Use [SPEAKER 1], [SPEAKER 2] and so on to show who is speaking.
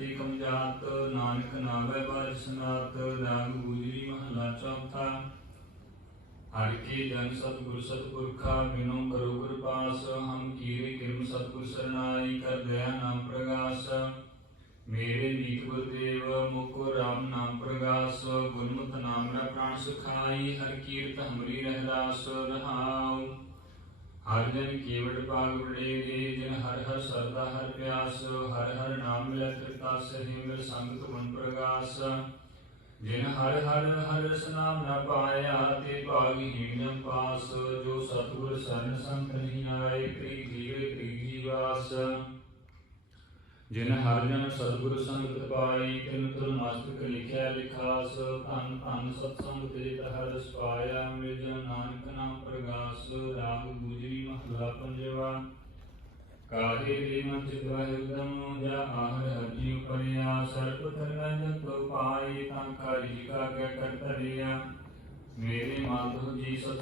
[SPEAKER 1] ਸਚੇ ਕਮਜਾਤ ਨਾਨਕ ਨਾਵੇ ਬਾਰਿ ਸਨਾਤ, ਰਾਗ ਗੁਜਰੀ ਮਹਲਾ ਚੌਥਾ। ਹਰਿ ਕੇ ਜਨ ਸਤਿਗੁਰ ਸਤਿਪੁਰਖਾ, ਬਿਨੋ ਕਰੋ ਗੁਰ ਪਾਸ, ਹਮ ਕੀਰੇ ਕਿਰਮ ਸਤਿਗੁਰ ਸਰਨਾਈ, ਕਰ ਦਇਆ ਨਾਮ ਪ੍ਰਗਾਸ। ਮੇਰੇ ਨੀਤ ਗੁਰਦੇਵ ਮੁਕੁ ਰਾਮ ਨਾਮ ਪ੍ਰਗਾਸ, ਗੁਰਮੁਖ ਨਾਮ ਰਾ ਪ੍ਰਾਣ ਸੁਖਾਈ, ਹਰ ਕੀਰਤ ਹਮਰੀ ਰਹਿ ਰਾਸ ਰਹਾਉ। ਹਰ ਜਨ ਕੇਵਟ ਭਾਗ ਵਡੇਰੇ, ਜਿਨ ਹਰ ਹਰ ਸਰਦਾ ਹਰ ਪਿਆਸ, ਹਰ ਹਰ ਨਾਮ ਮਿਲੈ ਤ੍ਰਿਤਾ ਸਹਿ ਮਿਲ ਸੰਗਤ ਗੁਣ ਪ੍ਰਗਾਸ। ਜਿਨ ਹਰ ਹਰ ਹਰ ਰਸ ਨਾਮ ਨ ਪਾਇਆ, ਤੇ ਭਾਗਹੀਣ ਨ ਪਾਸ। ਜੋ ਸਤਿਗੁਰ ਸਰਨ ਸੰਤ ਨਹੀਂ ਆਏ ਕਰੀ ਜੀਵੇ ਕਰੀ ਜੀਵਾਸ। ਜਿਨ ਹਰ ਜਨ ਸਤਿਗੁਰ ਸੰਗਤ ਪਾਈ, ਤਿਨ ਤੁਰ ਮਸਤਕ ਲਿਖਿਆ ਲਿਖਾਸ। ਧੰਨ ਧੰਨ ਸਤਸੰਗ ਤੇ ਹਰ ਰਸ ਪਾਇਆ ਮਿਲ ਜਨ ਨਾਨਕ ਨਾਮ ਪ੍ਰਗਾਸ। ਰਾਗ ਗੁਜਰੀ ਮਹਲਾ ਪੰਜਵਾ ਕਾਹੇ ਦੇ ਮਨ ਚਿਤ ਵਹਿ ਉਦਮ ਜਾ ਆਹਰ ਹਰਜੀ ਉਪਰਿਆ ਸਰਬ ਧਰਮ ਜਤ ਪਾਈ ਤਾਂ ਕਾਜੀ ਕਾ ਕੇ ਕਰਤਰਿਆ ਮੇਰੇ ਮਾਧੋ ਜੀ ਸਤ